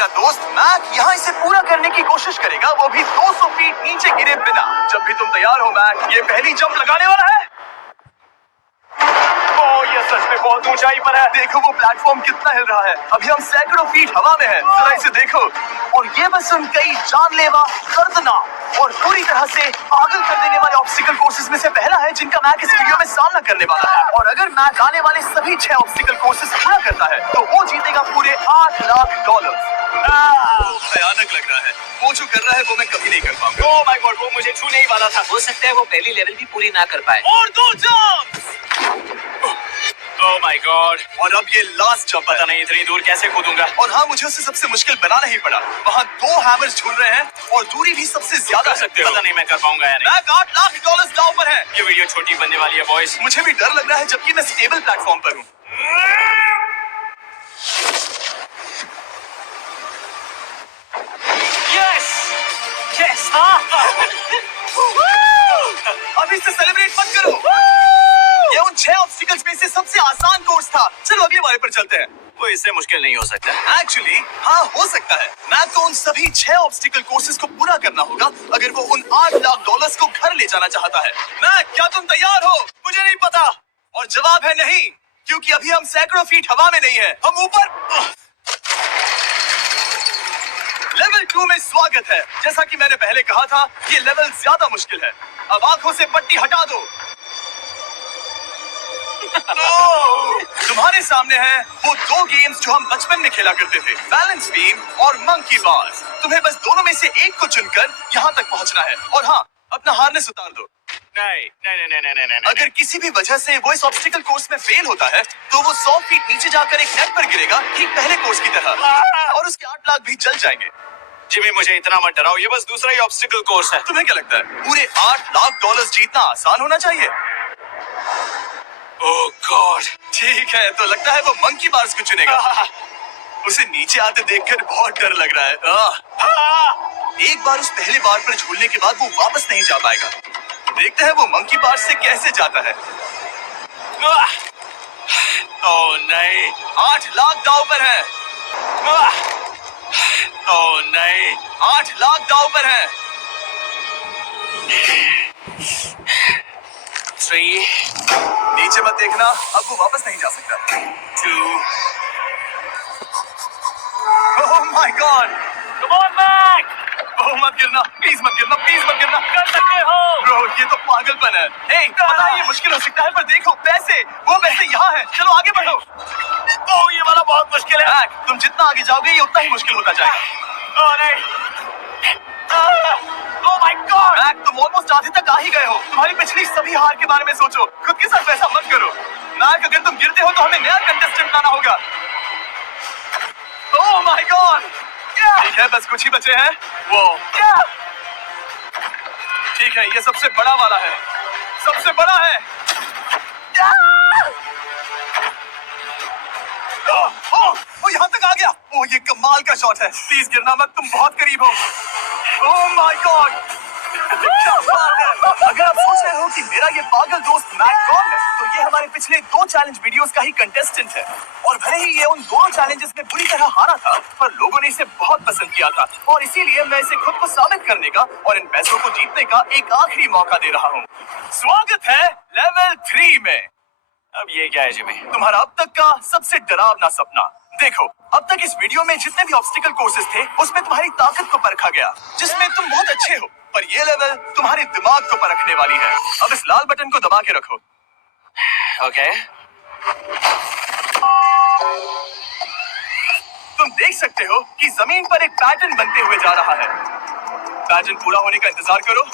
मेरा दोस्त मैक यहाँ इसे पूरा करने की कोशिश करेगा, वो भी 200 फीट नीचे गिरे बिना। जब भी तुम तैयार हो मैक, ये पहली जंप लगाने वाला है। ये सच में बहुत ऊंचाई पर है। देखो वो प्लेटफॉर्म कितना हिल रहा है। अभी हम सैकड़ों फीट हवा में हैं। जरा इसे देखो। और ये बस उन कई जानलेवा, दर्दनाक और पूरी तरह से पागल कर देने वाले ऑब्स्टिकल कोर्सेज में से पहला है जिनका मैक इस वीडियो में सामना करने वाला है। और अगर मैक आने वाले सभी 6 ऑब्स्टिकल कोर्सेज पूरा करता है तो वो जीतेगा पूरे $8 लाख। भयानक लग रहा है। वो जो कर रहा है वो मैं कभी नहीं कर पाऊंगा। ओह माय गॉड, वो मुझे छूने ही वाला था। हो सकता है वो पहली लेवल भी पूरी ना कर पाए। और 2 जंप। ओह माय गॉड, और अब ये लास्ट जंप। पता नहीं इतनी दूर कैसे कूदूंगा। और हाँ, मुझे उसे सबसे मुश्किल बनाना ही पड़ा। वहाँ 2 हैमर्स झूल रहे हैं और दूरी भी सबसे ज्यादा है। पता नहीं मैं कर पाऊंगा या नहीं। मैक $8 लाख दांव पर है। ये वीडियो छोटी बनने वाली है बॉयज। मुझे भी डर लग रहा है जबकि मैं स्टेबल प्लेटफॉर्म पर हूँ। यस, अभी से सेलिब्रेट मत करो। ये उन 6 ऑब्स्टिकल्स में से सबसे आसान कोर्स था। चलो अगले वाले पर चलते हैं। वो इससे मुश्किल नहीं हो सकता। एक्चुअली हाँ, हो सकता है। मैक को उन सभी 6 ऑब्स्टिकल कोर्सेज को पूरा करना होगा अगर वो उन $8 लाख को घर ले जाना चाहता है। मैक, क्या तुम तैयार हो? मुझे नहीं पता। और जवाब है नहीं, क्योंकि अभी हम सैकड़ों फीट हवा में नहीं है, हम ऊपर। लेवल 2 में स्वागत है। जैसा कि मैंने पहले कहा था, ये लेवल ज्यादा मुश्किल है। अब आंखों से पट्टी हटा दो। तुम्हारे सामने हैं वो 2 गेम्स जो हम बचपन में खेला करते थे, बैलेंस बीम और मंकी बार्स। तुम्हें बस दोनों में से एक को चुनकर यहाँ तक पहुँचना है। और हाँ, अपना हार्नेस उतार दो। नहीं। अगर किसी भी वजह से वो इस ऑब्स्टिकल कोर्स में फेल होता है तो वो 100 फीट नीचे जाकर एक नेट पर गिरेगा, ठीक पहले कोर्स की तरह। और उसके 8 लाख भी जल जाएंगे। जिमी, मुझे इतना मत डराओ। ये बस दूसरा ही ऑब्स्टिकल कोर्स है। तुम्हें क्या लगता है पूरे $8 लाख जीतना आसान होना चाहिए? ओह गॉड। ठीक है, तो लगता है वो मंकी बार्स को चुनेगा। उसे नीचे आते देखकर बहुत डर लग रहा है। एक बार उस पहले बार पर झूलने के बाद वो वापस नहीं जा पाएगा। देखते हैं वो मंकी बार्स से कैसे जाता है। ओह नहीं, 8 लाख दांव पर है। ओह नहीं, 8 लाख दांव पर है। 3, नीचे मत देखना, अब वो वापस नहीं जा सकता। 2, oh my God, come on Mac. Oh मत गिरना, प्लीज मत गिरना, प्लीज मत गिरना। कर सकते हो। ब्रो, ये तो पागलपन है। हे, पता है ये मुश्किल हो सकता है, पर देखो पैसे, वो पैसे यहाँ हैं। चलो आगे बढ़ो। ओह, ये वाला बहुत मुश्किल है। मैक, तुम जितना आगे जाओगे ये उतना ही मुश्किल होता जाएगा। ओह नहीं। ओह माय गॉड। मैक, तुम ऑलमोस्ट आधे तक आ ही गए हो। तुम्हारी पिछली सभी हार के बारे में सोचो, खुद के साथ वैसा मत करो। मैक, अगर तुम गिरते हो तो हमें नया कंटेस्टेंट लाना होगा। ओह माय गॉड। ठीक है, बस कुछ ही बचे हैं। वो ठीक है, ये सबसे बड़ा वाला है, सबसे बड़ा है। वो यहाँ तक आ गया। ओह, ये कमाल का शॉट है। प्लीज गिरना मत, तुम बहुत करीब हो। ओह माय गॉड, क्या बात है। अगर आप सोच रहे हो कि मेरा ये पागल दोस्त मैक कौन है, तो ये हमारे पिछले 2 चैलेंज वीडियोस का ही कंटेस्टेंट है। और भले ही ये उन दोनों चैलेंजेस में बुरी तरह हारा था, पर लोगों ने इसे बहुत पसंद किया था। और इसीलिए मैं इसे खुद को साबित करने का और इन पैसों को जीतने का एक आखिरी मौका दे रहा हूँ। स्वागत है लेवल 3 में। अब ये क्या है जिमी? तुम्हारा अब तक का सबसे डरावना सपना। देखो, अब तक इस वीडियो में जितने भी ऑब्स्टिकल कोर्सेज थे उसमें तुम्हारी ताकत को परखा गया, जिसमें तुम बहुत अच्छे हो। पर ये लेवल तुम्हारे दिमाग को परखने वाली है। अब इस लाल बटन को दबा के रखो। ओके। तुम देख सकते हो कि जमीन पर एक पैटर्न बनते हुए जा रहा है। पैटर्न पूरा होने का इंतजार करो।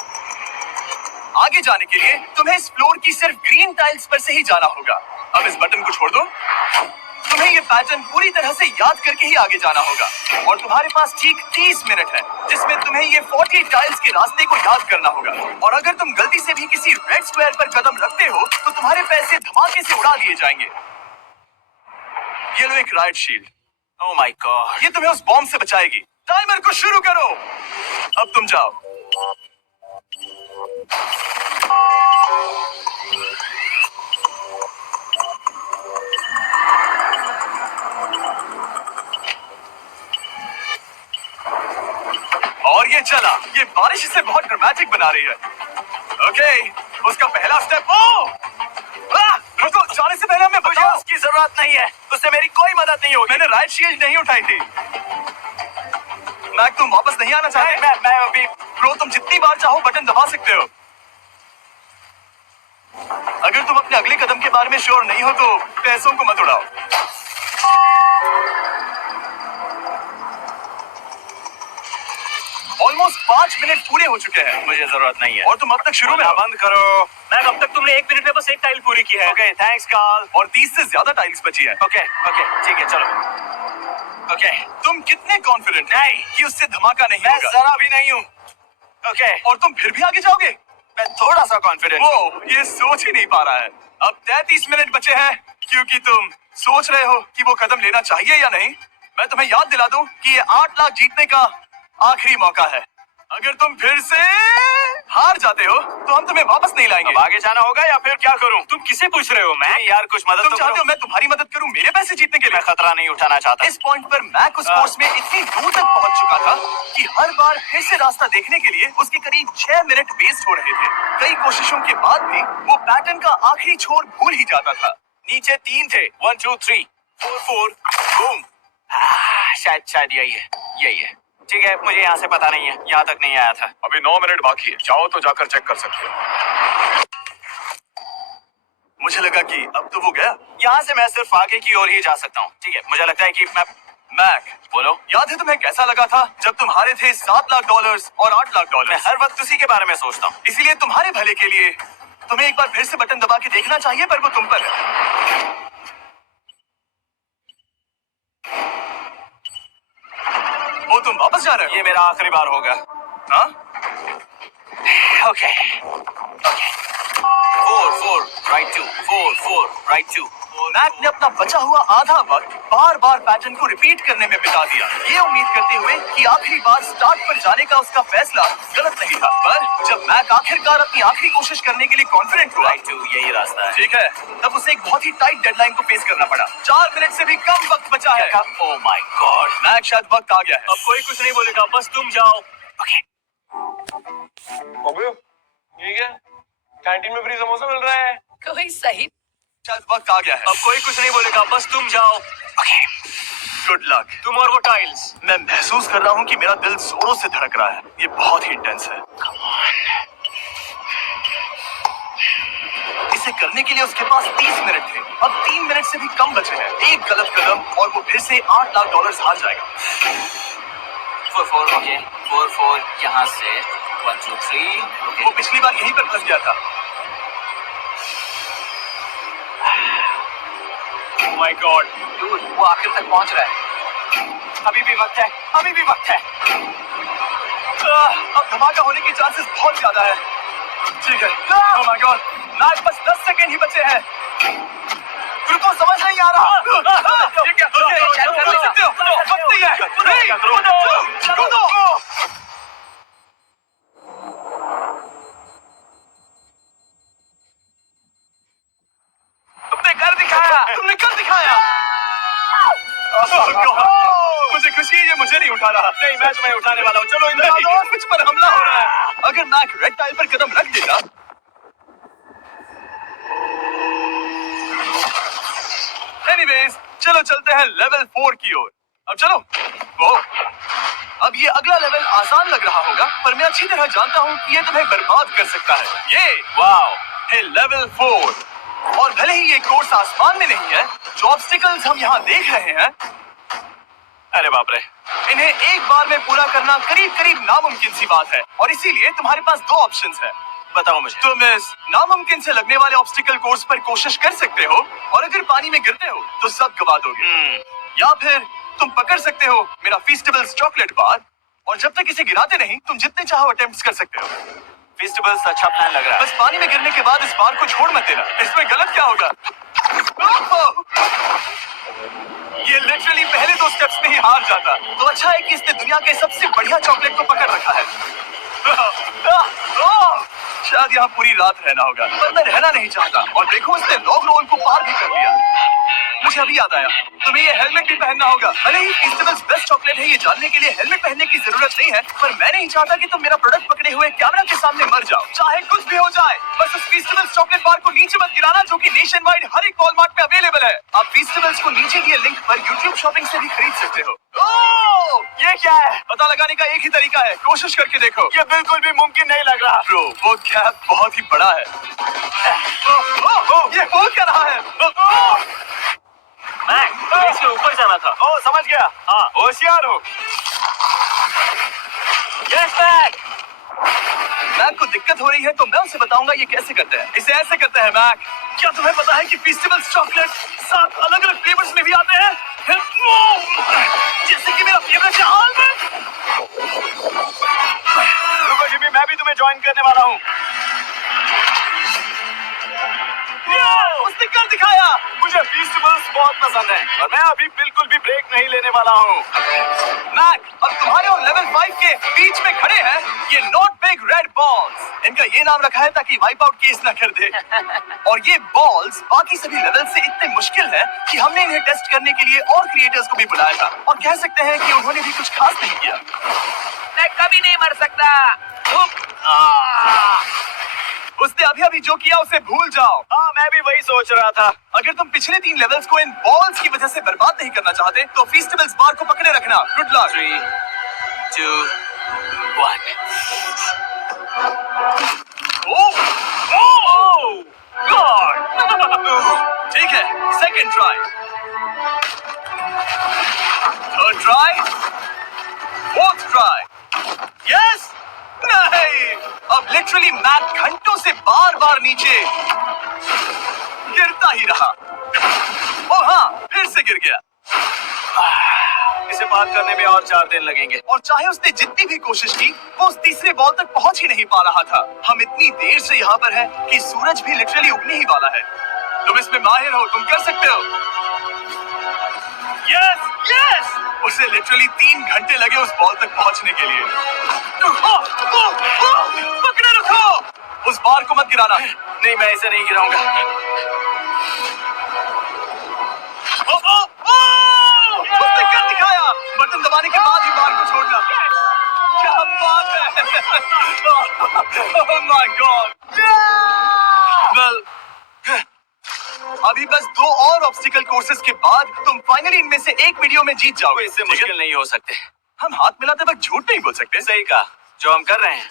आगे जाने के लिए तुम्हें इस फ्लोर की सिर्फ ग्रीन टाइल्स पर से ही जाना होगा। अब इस बटन को छोड़ दो। तुम्हें ये पैटर्न पूरी तरह से याद करके ही आगे जाना होगा। और तुम्हारे पास ठीक 30 मिनट है, जिसमें तुम्हें ये 40 टाइल्स के रास्ते को याद करना होगा। और अगर तुम गलती से भी किसी रेड स्क्वायर पर कदम रखते हो तो तुम्हारे पैसे धमाके से उड़ा दिए जाएंगे। ये लो एक right shield. Oh my God. ये तुम्हें उस बॉम्ब से बचाएगी। टाइमर को शुरू करो। अब तुम जाओ। ये चला। ये बारिश इसे बहुत ड्रामेटिक बना रही है। ओके, उसका पहला स्टेप। रुको, जाने से पहले हमें मुझे बताओ। उसकी जरूरत नहीं है, उससे मेरी कोई मदद नहीं होगी। मैंने राइट शील्ड नहीं उठाई थी। मैक, तुम वापस नहीं आना चाहते? मैं अभी ब्रो, तुम जितनी बार चाहो बटन दबा सकते हो। अगर तुम अपने अगले कदम के बारे में श्योर नहीं हो तो पैसों को मत उड़ाओ। ऑलमोस्ट 5 मिनट पूरे हो चुके हैं मुझे जरूरत नहीं है। और तुम अब तक शुरू में हो। बंद करो। मैक, अब तक तुमने 1 मिनट में बस एक टाइल पूरी की है। Okay, thanks Karl. और 30 से ज्यादा टाइल्स बची है। ओके ठीक है, चलो। ओके, तुम कितने कॉन्फिडेंट नहीं कि उससे धमाका नहीं मैं होगा? जरा भी नहीं हूँ। ओके, और तुम फिर भी आगे जाओगे? मैं थोड़ा सा कॉन्फिडेंट। वो ये सोच ही नहीं पा रहा है। अब 33 मिनट बचे हैं क्योंकि तुम सोच रहे हो कि वो कदम लेना चाहिए या नहीं। मैं तुम्हें याद दिला दूं कि ये 8 लाख जीतने का आखिरी मौका है। अगर तुम फिर से हार जाते हो तो हम तुम्हें वापस नहीं लाएंगे। अब आगे जाना होगा या फिर क्या करूं? तुम किसे पूछ रहे हो? मैं यार कुछ मदद तुम तो चाहते करो। हो मैं तुम्हारी मदद करूं मेरे पैसे जीतने के लिए? मैं खतरा नहीं उठाना चाहता। इस पॉइंट पर मैक उस कोर्स में इतनी दूर तक पहुंच चुका था कि हर बार फिर से रास्ता देखने के लिए उसके करीब 6 मिनट वेस्ट हो रहे थे। कई कोशिशों के बाद भी वो पैटर्न का आखिरी छोर भूल ही जाता था। नीचे 3 थे। 1 2 3 4 4 बूम। शायद यही है। ठीक है, मुझे यहाँ से पता नहीं है, यहाँ तक नहीं आया था। अभी 9 मिनट बाकी है, चाहो तो जाकर चेक कर सकते हो। मुझे लगा कि अब तो वो गया। यहाँ से मैं सिर्फ आगे की ओर ही जा सकता हूँ। ठीक है, मुझे लगता है कि मैं मैक, बोलो। याद है तुम्हें कैसा लगा था जब तुम हारे थे $7 लाख और $8 लाख? मैं हर वक्त उसी के बारे में सोचता हूँ। इसीलिए तुम्हारे भले के लिए तुम्हें एक बार फिर से बटन दबा के देखना चाहिए, पर वो तुम पर है। वो तुम वापस जा रहे हो? ये मेरा आखिरी बार होगा। हाँ? Okay 4 4 right 2 4 4 right 2। मैक ने अपना बचा हुआ आधा वक्त बार बार पैटर्न को रिपीट करने में बिता दिया, ये उम्मीद करते हुए कि आखिरी बार स्टार्ट पर जाने का उसका फैसला गलत नहीं था। पर जब मैक आखिरकार अपनी आखिरी कोशिश करने के लिए कॉन्फिडेंट हुआ, राइट 2 यही रास्ता है। ठीक है, तब उसे एक बहुत ही टाइट डेडलाइन को फेस करना पड़ा। 4 मिनट से भी कम वक्त बचा है। ओह माय गॉड, मैक, शायद वक्त आ गया है। अब कोई कुछ नहीं बोलेगा, बस तुम जाओ। ओके अबे ये क्या? कैंटीन में फ्री समोसा मिल रहा है। कोई सही शायद वक्त आ गया है। अब कोई कुछ नहीं बोलेगा, बस तुम जाओ। Okay good luck. तुम और वो टाइल्स। मैं महसूस कर रहा हूँ कि मेरा दिल जोरों से धड़क रहा है। ये बहुत ही इंटेंस है। इसे करने के लिए उसके पास 30 मिनट थे। अब 3 मिनट से भी कम बचे हैं। एक गलत कदम और वो फिर से $8 लाख हार जाएगा। 4 4 ओके 4 4 यहाँ से 1 2 3 ओके। वो पिछली बार यहीं पर फंस गया था। माय गॉड, डूड, वो आखिर तक पहुंच रहा है। अभी भी वक्त है, अभी भी वक्त है। अब धमाका होने की चांसेस बहुत ज्यादा है। ठीक है। ओह माय गॉड, मैच बस 10 सेकंड ही बचे हैं। रुको, समझ नहीं आ रहा। ठीक है, कर सकते हो। वक्त नहीं है। 3 2 कूदो। तुमने कर दिखाया। तुमने कर दिखाया। मुझे खुशी है ये मुझे नहीं उठा रहा। नहीं, मैच में उठाने वाला हूँ। चलो नहीं, और कुछ पर हमला हो रहा है। अगर मैक रेड टाइल पर कदम रख देगा, एनीवेज, चलो चलते हैं लेवल 4 की ओर। अब चलो। वो अब ये अगला लेवल आसान लग रहा होगा, पर मैं अच्छी तरह जानता हूँ कि ये तुम्हें बर्बाद कर सकता है। ये वाओ है लेवल 4। और भले ही ये कोर्स आसमान में नहीं है, जो ऑब्स्टिकल्स हम यहाँ देख रहे हैं, अरे बाप रे, इन्हें एक बार में पूरा करना करीब करीब नामुमकिन सी बात है। और इसीलिए तुम्हारे पास 2 ऑप्शंस हैं। बताओ मुझे। तुम इस नामुमकिन से लगने वाले ऑब्स्टिकल कोर्स पर कोशिश कर सकते हो, और अगर पानी में गिरते हो तो सब गवा दोगे। या फिर तुम पकड़ सकते हो मेरा फीस्टेबल्स चॉकलेट बार, और जब तक इसे गिराते नहीं तुम जितने चाहो अटेम्प्ट्स कर सकते हो। फेस्टिवल्स अच्छा प्लान लग रहा है। बस पानी में गिरने के बाद इस बार को छोड़ मत देना। इसमें गलत क्या होगा? ये लिटरली पहले 2 स्टेप्स में ही हार जाता। तो अच्छा है कि इसने दुनिया के सबसे बढ़िया चॉकलेट को पकड़ रखा है। शायद यहाँ पूरी रात रहना होगा, पर मैं रहना नहीं चाहता। और देखो, इसने लॉग रोल को पार भी कर लिया। मुझे अभी याद आया, तुम्हें ये हेलमेट भी पहनना होगा। भले ही फीस्टिवल्स बेस्ट चॉकलेट है ये जानने के लिए हेलमेट पहनने की जरूरत नहीं है, पर मैं नहीं चाहता कि तुम मेरा प्रोडक्ट पकड़े हुए कैमरा के सामने मर जाओ, चाहे कुछ भी हो जाए। बस उस फीस्टिवल्स चॉकलेट बार को नीचे मत गिराना, जो कि नेशन वाइड हर एक वॉलमार्ट में अवेलेबल है। आप फीस्टिवल्स को नीचे दिए लिंक पर यूट्यूब शॉपिंग से भी खरीद सकते हो। ओह, ये क्या है? पता लगाने का एक ही तरीका है, कोशिश करके देखो। ये बिल्कुल भी मुमकिन नहीं लग रहा। ब्रो, वो गैप बहुत ही बड़ा है। ये हो क्या रहा है? मैक, इसके ऊपर जाना था। ओह, समझ गया। हाँ। होशियार हो। Yes Mac. मैक को दिक्कत हो रही है तो मैं उसे बताऊंगा ये कैसे करते हैं। इसे ऐसे करते हैं मैक। क्या तुम्हें पता है कि फेस्टिवल्स चॉकलेट 7 अलग-अलग फ्लेवर्स में भी आते हैं? जैसे कि मेरा फेवरेट है आलमंड। रुको जिमी, मैं भी तुम्हें ज्वाइन करने वाला हूँ। उसने कर दिखाया। मुझे फेस्टिवल्स बहुत पसंद है और मैं अभी बिल्कुल भी ब्रेक नहीं लेने वाला हूँ। मैक, अब तुम्हारे और लेवल 5 के बीच में खड़े हैं ये नॉट बिग रेड बॉल्स। इनका ये नाम रखा है ताकि वाइप आउट केस ना कर दे। और ये बॉल्स बाकी सभी लेवल से इतने मुश्किल है कि हमने इन्हें टेस्ट करने के लिए और क्रिएटर्स को भी बुलाया था, और कह सकते हैं कि उन्होंने भी कुछ खास नहीं किया। मैं कभी नहीं मर सकता। उसने अभी जो किया उसे भूल जाओ। हाँ, मैं भी वही सोच रहा था। अगर तुम पिछले 3 लेवल्स को इन बॉल्स की वजह से बर्बाद नहीं करना चाहते तो फेस्टिवल्स बार को पकड़े रखना। Good luck. 3, 2, 1। ठीक है, second try, third try, fourth try. Yes, नहीं, अब लिटरली मैक घंटों से बार बार नीचे गिरता ही रहा। ओ हाँ, फिर से गिर गया। इसे पार करने में और 4 दिन लगेंगे। और चाहे उसने जितनी भी कोशिश की, वो उस तीसरे बॉल तक पहुंच ही नहीं पा रहा था। हम इतनी देर से यहाँ पर हैं कि सूरज भी लिटरली उगने ही वाला है। तुम इसमें माहिर हो, तुम कर सकते हो। Yes, yes! उसे लिटरली 3 घंटे लगे उस बॉल तक पहुंचने के लिए। पकड़े रखो, उस बार को मत गिराना। नहीं, मैं इसे नहीं गिराऊंगा। उसने कर दिखाया। बटन दबाने के बाद ही बार को छोड़ना। क्या बात है! Oh my God! Well, अभी बस 2 और ऑब्स्टिकल कोर्सेज के बाद तुम फाइनली इनमें से एक वीडियो में जीत जाओगे। इससे मुश्किल नहीं हो सकते। हम हाथ मिलाते वक्त झूठ नहीं बोल सकते। सही कहा, जो हम कर रहे हैं।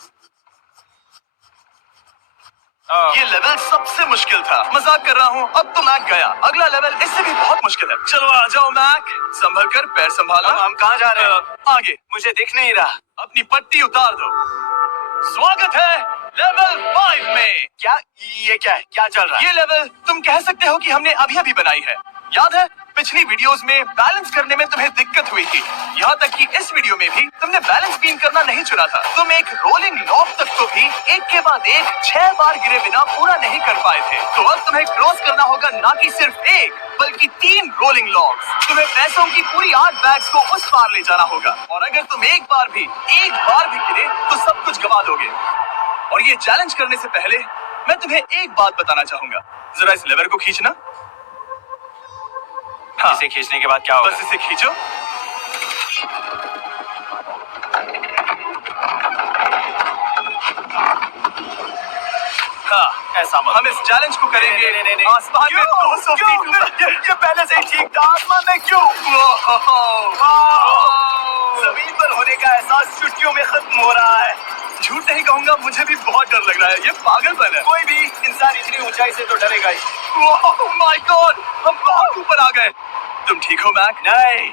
ये लेवल सबसे मुश्किल था। मजाक कर रहा हूँ, अब तो मैक गया। अगला लेवल इससे भी बहुत मुश्किल है। चलो आ जाओ मैक, संभल कर, पैर संभाला। हम कहाँ जा रहे हैं? आगे। मुझे दिख नहीं रहा। अपनी पट्टी उतार दो। स्वागत है लेवल 5 में। क्या? ये क्या है? क्या चल रहा है? ये लेवल तुम कह सकते हो कि हमने अभी बनाई है। याद है पिछली वीडियोस में बैलेंस करने में तुम्हें दिक्कत हुई थी, यहाँ तक कि इस वीडियो में भी तुमने बैलेंस बीम करना नहीं चुना था। तुम एक रोलिंग लॉक तक को भी एक के बाद एक 6 बार गिरे बिना पूरा नहीं कर पाए थे। तो अब तुम्हें क्रॉस करना होगा ना कि सिर्फ एक बल्कि 3 रोलिंग लॉक्स। तुम्हें पैसों की पूरी 8 बैग्स को उस पार ले जाना होगा, और अगर तुम एक बार भी गिरे तो सब कुछ गवा दोगे। और ये चैलेंज करने से पहले मैं तुम्हें एक बात बताना चाहूंगा। जरा इस लेवर को खींचना। हाँ, इसे खींचने के बाद क्या होगा? बस इसे खींचो। हाँ, ऐसा मत। हम इस चैलेंज को करेंगे नहीं। आसमान में 200 फीट ऊपर। ये पहले से ही ठीक था। आसमान में क्यों? जमीन पर होने का एहसास चुटकियों में खत्म हो रहा है। झूठ नहीं कहूंगा, मुझे भी बहुत डर लग रहा है। ये पागलपन है। कोई भी इंसान इतनी ऊंचाई से तो डरेगा ही। ओह माय गॉड, हम बहुत ऊपर आ गए। तुम ठीक हो मैक? नहीं,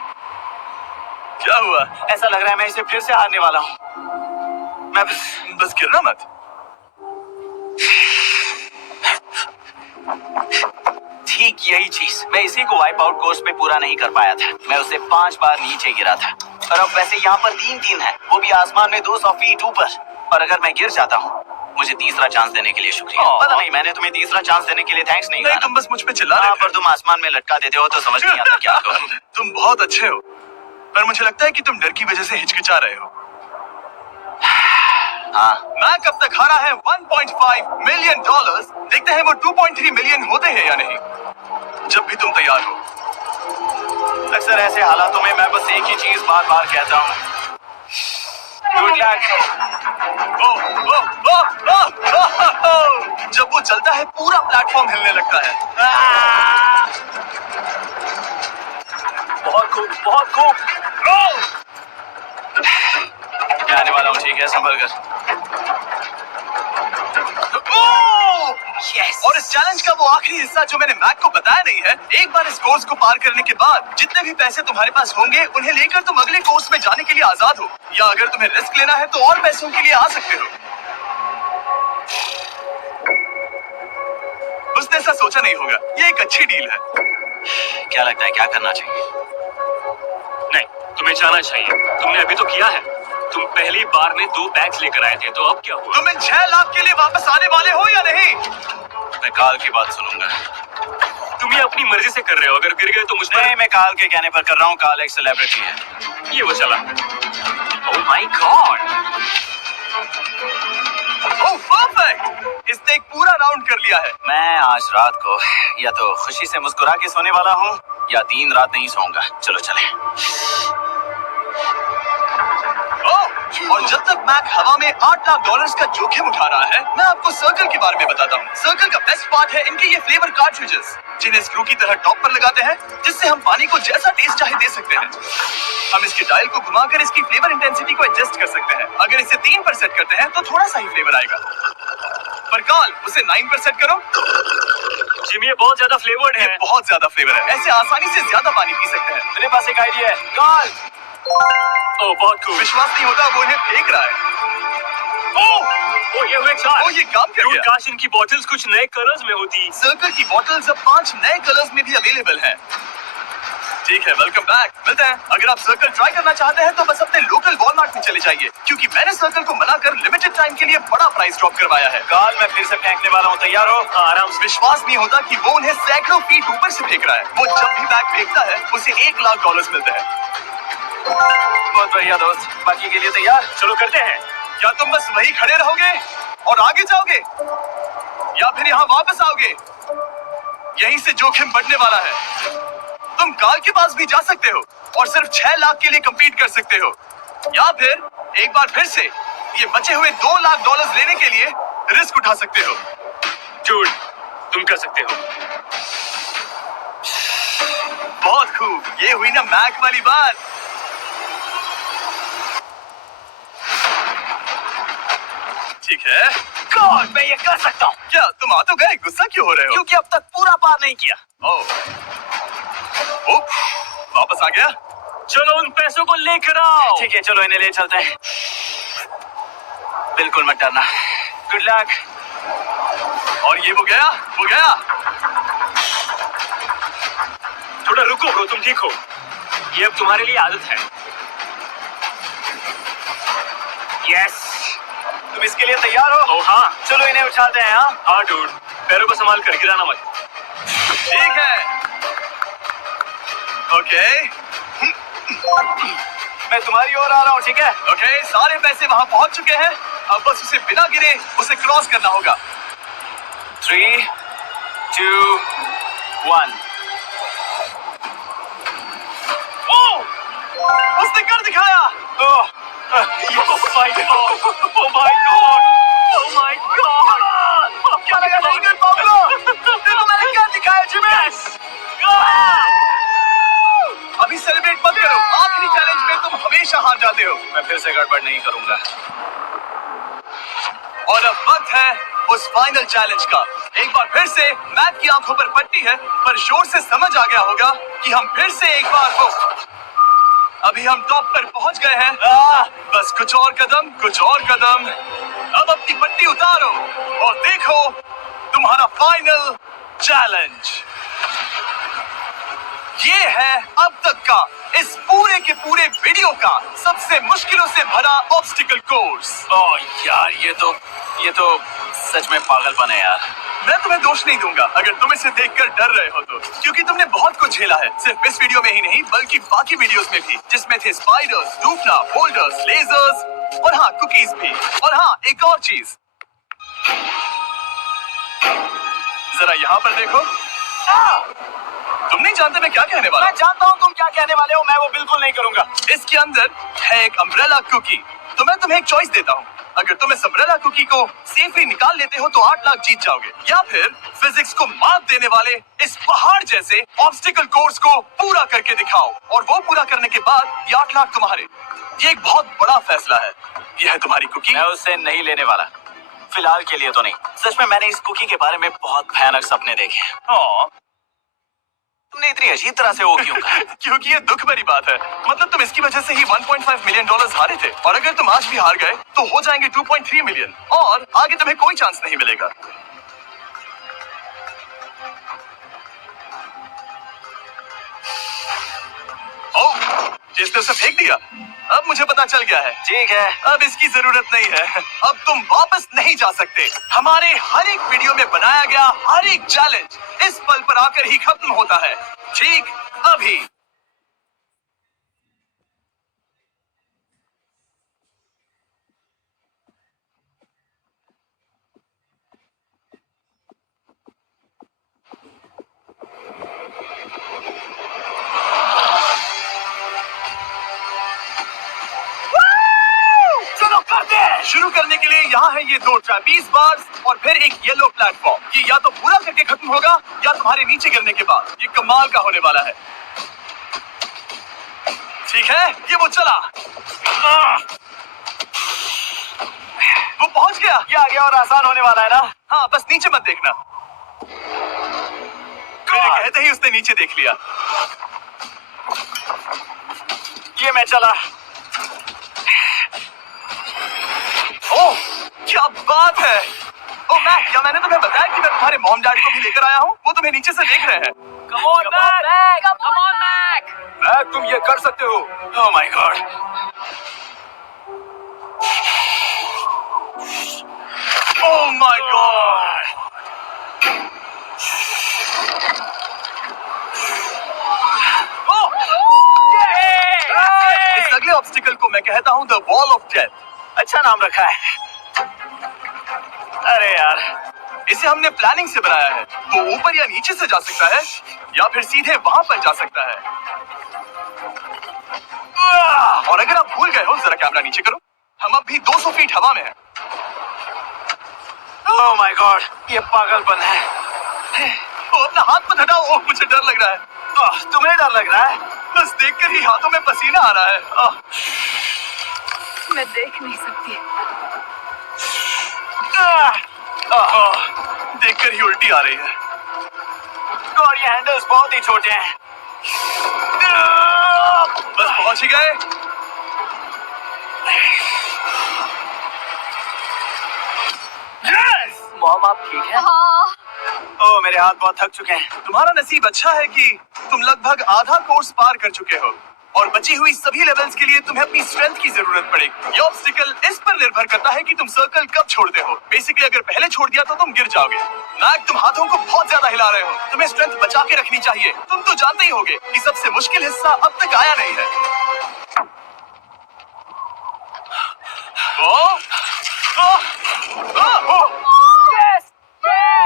क्या हुआ? ऐसा लग रहा है मैं इसे फिर से हारने वाला हूँ। मैं बस गिरना मत। ठीक यही चीज मैं इसी को वाइप आउट कोर्स पे पूरा नहीं कर पाया था। मैं उसे 5 बार नीचे गिरा था, और अब वैसे यहाँ पर 3-3 है, वो भी आसमान में 200 फीट ऊपर। और अगर मैं गिर जाता हूँ, मुझे तीसरा चांस देने के लिए शुक्रिया। पता नहीं, मैंने तुम्हें तीसरा चांस देने के लिए थैंक्स नहीं कहा। तुम बस मुझ पे चिल्ला रहे थे। पर तुम आसमान में लटका देते हो तो समझ नहीं आता क्या करूं। तुम बहुत अच्छे हो, पर मुझे लगता है कि तुम डर की वजह से हिचकिचा रहे हो। हाँ, मैक अब तक हारा है $1.5 मिलियन। देखते हैं वो 2.3 मिलियन होते हैं या नहीं। जब भी तुम तैयार हो अक्सर ऐसे हालातों में मैं बस एक ही चीज बार बार कहता हूँ, गुड लक। जब वो चलता है पूरा प्लेटफॉर्म हिलने लगता है। बहुत खूब, बहुत खूब। मैं आने वाला हूँ, ठीक है, संभल कर। Yes. और इस चैलेंज का वो आखिरी हिस्सा जो मैंने मैक को बताया नहीं है, एक बार इस कोर्स को पार करने के बाद जितने भी पैसे तुम्हारे पास होंगे उन्हें लेकर तुम अगले कोर्स में जाने के लिए आजाद हो, या अगर तुम्हें रिस्क लेना है तो और पैसों के लिए आ सकते हो। उसने ऐसा सोचा नहीं होगा, ये एक अच्छी डील है। क्या लगता है क्या करना चाहिए? नहीं, तुम्हें जाना चाहिए। तुमने अभी तो किया है। तुम पहली बार में 2 बैग्स लेकर आए थे, तो अब क्या हुआ? तुम इन 6 लाख के लिए वापस आने वाले हो या नहीं? मैं काल की बात सुनूंगा। तुम ये अपनी मर्जी से कर रहे हो। अगर गिर गए तो मुझ पर। नहीं, मैं काल के कहने पर कर रहा हूँ। काल एक सेलिब्रिटी है। ये वो चला। ओह माय गॉड। ओह परफेक्ट, इसने एक पूरा राउंड कर लिया है। मैं आज रात को या तो खुशी से मुस्कुरा के सोने वाला हूँ या 3 रात नहीं सोऊंगा। चलो चले। और जब तक मैक हवा में $8 लाख का जोखिम उठा रहा है, मैं आपको सर्कल के बारे में बताता हूँ। सर्कल का बेस्ट पार्ट है इनके ये फ्लेवर कार्ट्रिजेस, जिन्हें स्क्रू की तरह टॉप पर लगाते हैं, जिससे हम पानी को जैसा टेस्ट चाहे दे सकते हैं। हम इसके डायल को घुमाकर इसकी फ्लेवर इंटेंसिटी को एडजस्ट कर सकते हैं। अगर इसे 3 पर सेट करते हैं तो थोड़ा सा ही फ्लेवर आएगा, पर काल उसे 9 पर सेट करो। जिम, ये बहुत ज्यादा फ्लेवर्ड ये है। बहुत ज्यादा फ्लेवर है, ऐसे आसानी से ज्यादा पानी पी सकते हैं। मेरे पास एक आइडिया है। काल, ओह बहुत खूब। विश्वास नहीं होता वो इन्हें फेंक रहा है। ओह ये हुए 4। ये काम कर Dude, गया। काश इनकी बॉटल्स कुछ नए कलर्स में होती। सर्कल की बॉटल्स अब 5 नए कलर्स में भी अवेलेबल हैं। ठीक है, वेलकम बैक। मिलते हैं। अगर आप सर्कल ट्राई करना चाहते हैं तो बस अपने लोकल वॉलमार्ट में चले जाइए, क्योंकि मैंने सर्कल को मना कर लिमिटेड टाइम के लिए बड़ा प्राइस ड्रॉप करवाया है। काल, मैं फिर से फेंकने वाला हूँ। तैयार हो? आराम से। विश्वास नहीं होता कि वो उन्हें सैकड़ों फीट ऊपर से फेंक रहा है। वो जब भी बैग फेंकता है उसे $1 लाख मिलते हैं। बहुत बढ़िया दोस्त, बाकी के लिए तैयार? चलो करते हैं। क्या तुम बस वही खड़े रहोगे और आगे जाओगे, या फिर यहाँ वापस आओगे? यहीं से जोखिम बढ़ने वाला है। तुम काल के पास भी जा सकते हो और सिर्फ 6 लाख के लिए compete कर सकते हो, या फिर एक बार फिर से ये बचे हुए $2 लाख लेने के लिए रिस्क उठा सकते हो। Dude, तुम कर सकते हो। बहुत खूब, ये हुई ना मैक वाली बात। ठीक है, गॉड, मैं ये कर सकता हूँ। क्या तुम आ तो गए, गुस्सा क्यों हो रहे हो? क्योंकि अब तक पूरा पार नहीं किया। ओह, वापस आ गया। चलो उन पैसों को लेकर आओ। ठीक है, चलो इन्हें ले चलते हैं। बिल्कुल मत डरना। Good luck. और ये वो गया। थोड़ा रुको ब्रो, तुम ठीक हो। ये अब तुम्हारे लिए आदत है। यस। तुम इसके लिए तैयार हो? ओह हाँ। चलो इन्हें उठाते हैं। हाँ डूड, पैरों को संभाल कर, गिराना मत। ठीक है, ओके मैं तुम्हारी ओर आ रहा हूँ, ठीक है? ओके, सारे पैसे वहां पहुंच चुके हैं। अब बस उसे बिना गिरे उसे क्रॉस करना होगा। 3, 2, 1। उसने कर दिखाया। Oh my god! Oh my god! Oh my god! क्या लगा नहीं कर पाऊंगा? देखो मैंने क्या दिखाया जिमी। Yes! अभी सेलिब्रेट मत करो, आखिरी चैलेंज में तुम हमेशा हार जाते हो। मैं फिर से गड़बड़ नहीं करूंगा। और अब वक्त है उस फाइनल चैलेंज का। एक बार फिर से मैक की आंखों पर पट्टी है, पर शोर से समझ आ गया होगा कि हम फिर से एक बार हो। अभी हम टॉप पर पहुंच गए हैं। बस कुछ और कदम। अब अपनी पट्टी उतारो और देखो तुम्हारा फाइनल चैलेंज। ये है अब तक का इस पूरे के पूरे वीडियो का सबसे मुश्किलों से भरा ऑब्स्टिकल कोर्स। ओह यार, ये तो सच में पागलपन है यार। मैं तुम्हें दोष नहीं दूंगा अगर तुम इसे देखकर डर रहे हो तो, क्योंकि तुमने बहुत कुछ झेला है, सिर्फ इस वीडियो में ही नहीं बल्कि बाकी वीडियोस में भी, जिसमें थे स्पाइडर्स, डूबना, बोल्डर्स, लेजर्स और हाँ कुकीज भी। और हाँ, एक और चीज, जरा यहाँ पर देखो। तुम नहीं जानते मैं क्या कहने वाला मैं जानता हूँ तुम क्या कहने वाले हो, मैं वो बिल्कुल नहीं करूंगा। हूँ। इसके अंदर है एक अम्ब्रेला कुकी। तो मैं तुम्हें एक चॉइस देता हूँ। अगर तुम इस अम्ब्रेला कुकी को सेफली निकाल लेते हो तो 8 लाख जीत जाओगे, या फिर फिजिक्स को मात देने वाले इस पहाड़ जैसे ऑब्स्टिकल कोर्स को पूरा करके दिखाओ, और वो पूरा करने के बाद ये 8 लाख तुम्हारे। ये एक बहुत बड़ा फैसला है। यह है तुम्हारी कुकी। मैं उससे नहीं लेने वाला, फिलहाल के लिए तो नहीं। सच में मैंने इस कुकी के बारे में बहुत भयानक सपने देखे। हाँ, तुमने इतनी अजीब तरह से वो क्यों कहा? क्योंकि ये दुख भरी बात है। मतलब तुम इसकी वजह से ही 1.5 मिलियन डॉलर्स हारे थे, और अगर तुम आज भी हार गए तो हो जाएंगे 2.3 मिलियन, और आगे तुम्हें कोई चांस नहीं मिलेगा। ओह, इसने उसे फेंक दिया। अब मुझे पता चल गया है। ठीक है, अब इसकी जरूरत नहीं है। अब तुम वापस नहीं जा सकते। हमारे हर एक वीडियो में बनाया गया हर एक चैलेंज इस पल पर आकर ही खत्म होता है। ठीक अभी। चलो करते हैं। शुरू करने के लिए यहाँ है ये 2 ट्रैपीज बार्स और फिर एक येलो प्लेटफॉर्म। ये या तो पूरा करके खत्म होगा या तुम्हारे नीचे गिरने के बाद। ये कमाल का होने वाला है। ठीक है, ये वो चला। वो पहुंच गया। ये आगे और आसान होने वाला है ना? हाँ, बस नीचे मत देखना। मेरे कहते ही उसने नीचे देख लिया। ये मैं चला। ओह, क्या बात है। ओह मैक, क्या मैंने तुम्हें बताया कि मैं तुम्हारे मॉम डैड को भी लेकर आया हूँ? वो तुम्हें नीचे से देख रहे हैं। Come on, Mac! Come on, Mac! Mac, तुम ये कर सकते हो। Oh my God! Oh my God. इस अगले ऑब्स्टिकल को मैं कहता हूँ द वॉल ऑफ डेथ। अच्छा नाम रखा है। अरे यार, इसे हमने प्लानिंग से बनाया है। वो ऊपर या नीचे से जा सकता है, या फिर सीधे वहां पर जा सकता है। और अगर आप भूल गए हो, जरा कैमरा नीचे करो। हम अब भी 200 फीट हवा में हैं। oh my God! ये पागलपन है। ओ, अपना हाथ मत हटाओ। ओह, मुझे डर लग रहा है। तुम्हें डर लग रहा है? बस देखकर ही हाथों में पसीना आ रहा है। मैं देख नहीं सकती। देखकर ही उल्टी आ रही है। और ये हैंडल्स बहुत ही छोटे हैं। बस पहुंच ही गए। यस! मॉम, आप ठीक है? हाँ, ओह, मेरे हाथ बहुत थक चुके हैं। तुम्हारा नसीब अच्छा है कि तुम लगभग आधा कोर्स पार कर चुके हो, और बची हुई सभी लेवल्स के लिए तुम्हें अपनी स्ट्रेंथ की जरूरत पड़ेगी। ये ऑब्स्टिकल इस पर निर्भर करता है कि तुम सर्कल कब छोड़ते हो। बेसिकली अगर पहले छोड़ दिया तो तुम गिर जाओगे। मैक, तुम हाथों को बहुत ज्यादा हिला रहे हो। तुम्हें स्ट्रेंथ बचा के रखनी चाहिए। तुम तो जानते ही होगे कि सबसे मुश्किल हिस्सा अब तक आया नहीं है।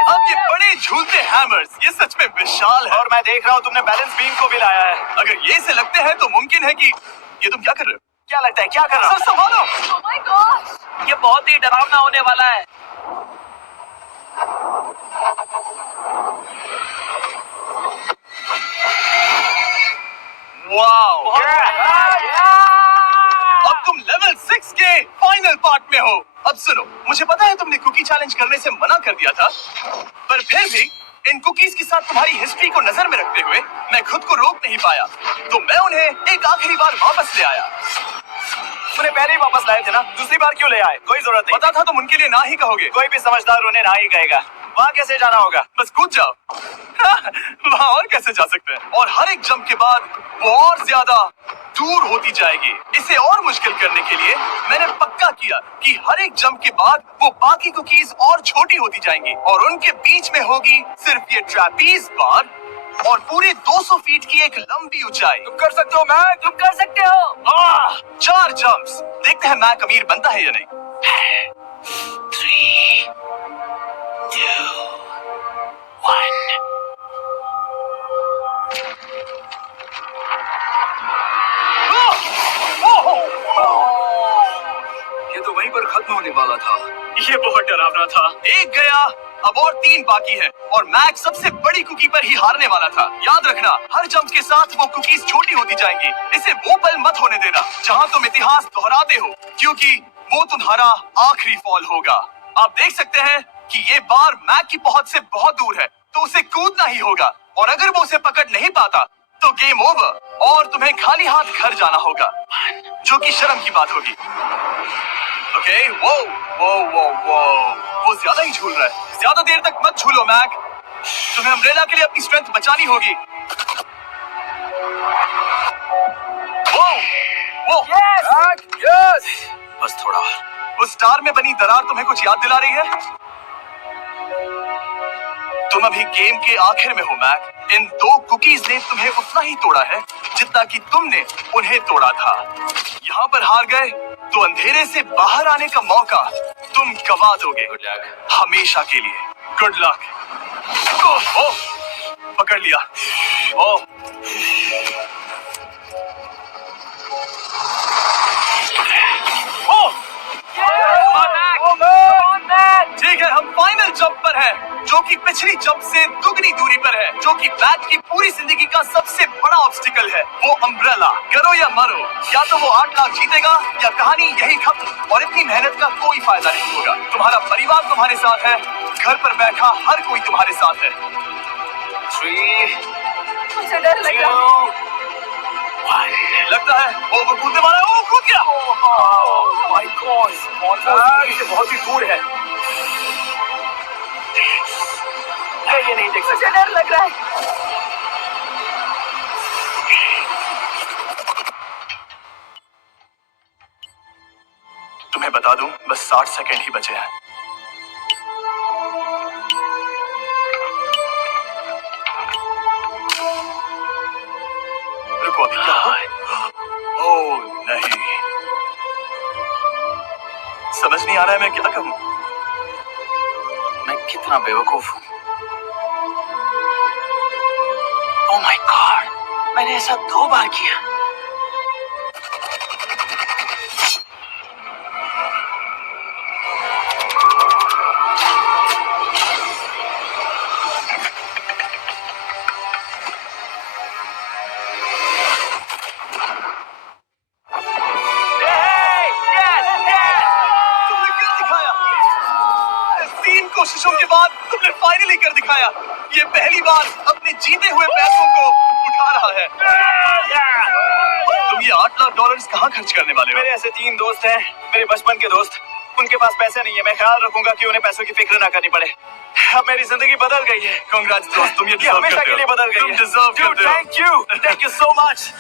अब ये बड़े झूलते हैमर्स, ये सच में विशाल है। और मैं देख रहा हूँ तुमने बैलेंस बीम को भी लाया है। अगर ये से लगते हैं तो मुमकिन है कि ये तुम क्या कर रहे हो? क्या लगता है, क्या कर रहा सर संभालो। oh my gosh! ये बहुत ही डरावना होने वाला है। वाओ! अब तुम लेवल 6 के फाइनल पार्ट में हो। अब सुनो, मुझे पता है तुमने कुकी चैलेंज करने से मना कर दिया था, पर फिर भी इन कुकीज के साथ तुम्हारी हिस्ट्री को नजर में रखते हुए मैं खुद को रोक नहीं पाया, तो मैं उन्हें एक आखिरी बार वापस ले आया। उन्हें पहले ही वापस लाए थे ना, दूसरी बार क्यों ले आए? कोई जरूरत नहीं। पता था तुम उनके लिए ना ही कहोगे। कोई भी समझदार उन्हें ना ही कहेगा। वहाँ कैसे जाना होगा? बस कूद जाओ। वहाँ और कैसे जा सकते हैं? और हर एक जंप के बाद वो और ज्यादा दूर होती जाएगी। इसे और मुश्किल करने के लिए मैंने पक्का किया कि हर एक जंप के बाद वो बाकी कुकीज और छोटी होती जाएंगी, और उनके बीच में होगी सिर्फ ये ट्रैपीज बार और पूरे 200 फीट की एक लंबी ऊंचाई। तुम कर सकते हो मैक, तुम कर सकते हो। 4 जंप्स। देखते हैं मैक अमीर बनता है या नहीं। 3, 2, 1। वहीं पर खत्म होने वाला था। ये बहुत डरावना था। एक गया, अब और 3 बाकी है और मैक सबसे बड़ी कुकी पर ही हारने वाला था। याद रखना, हर जंप के साथ वो कुकीज छोटी होती जाएंगी। इसे वो पल मत होने देना जहां तुम इतिहास दोहराते हो, क्योंकि वो तुम्हारा आखिरी फॉल होगा। आप देख सकते हैं कि ये बार मैक की पहुंच से बहुत दूर है, तो उसे कूदना ही होगा और अगर वो उसे पकड़ नहीं पाता तो गेम ओवर और तुम्हें खाली हाथ घर जाना होगा, जो कि शर्म की बात होगी। ओके, वो ज्यादा ही झूल रहा है। ज्यादा देर तक मत झूलो मैक, तुम्हें अम्ब्रेला के लिए अपनी स्ट्रेंथ बचानी होगी। यस, बस थोड़ा। उस स्टार में बनी दरार तुम्हें कुछ याद दिला रही है? तुम अभी गेम के आखिर में हो मैक। इन 2 कुकीज ने तुम्हें उतना ही तोड़ा है जितना कि तुमने उन्हें तोड़ा था। यहाँ पर हार गए तो अंधेरे से बाहर आने का मौका तुम गवा दोगे। गुड लक, हमेशा के लिए। Good luck. ओह, पकड़ लिया। ओह, ठीक है, हम फाइनल जंप पर हैं, जो कि पिछली जंप से दुगनी दूरी पर है, जो कि बैट की पूरी जिंदगी का सबसे बड़ा ऑब्स्टिकल है। वो अम्ब्रेला। करो या मरो, या तो वो 8 लाख जीतेगा या कहानी यही खत्म और इतनी मेहनत का कोई फायदा नहीं होगा। तुम्हारा परिवार तुम्हारे साथ है, घर पर बैठा हर कोई तुम्हारे साथ है। 3, मुझे डर लग रहा है। 1, लगता है वो कूदने वाला है। वो कूद गया। माय गॉड, से बहुत ही दूर है। ये नहीं देख मुझे डर लग रहा है। तुम्हें बता दूं, बस 60 सेकंड ही बचे हैं। रुको, अभी क्या हुआ? ओह नहीं, समझ नहीं आ रहा है मैं क्या कहूं। मैं कितना बेवकूफ हूँ। ओह माय गॉड, मैंने ऐसा 2 बार किया। तुमने कर दिखाया। 3 कोशिशों के बाद तुमने फाइनली कर दिखाया। ये पहली बार अपने जीते हुए पैसों को उठा रहा है। तुम ये $8 लाख कहाँ खर्च करने वाले हो? मेरे ऐसे 3 दोस्त हैं, मेरे बचपन के दोस्त। उनके पास पैसे नहीं है। मैं ख्याल रखूंगा कि उन्हें पैसों की फिक्र ना करनी पड़े। अब मेरी जिंदगी बदल गई है। कांग्रेस दोस्त, तुम ये ये डिजर्व हमेशा करते के हो। लिए बदल गई तुम है। डिजर्व करते हो। Thank you so much.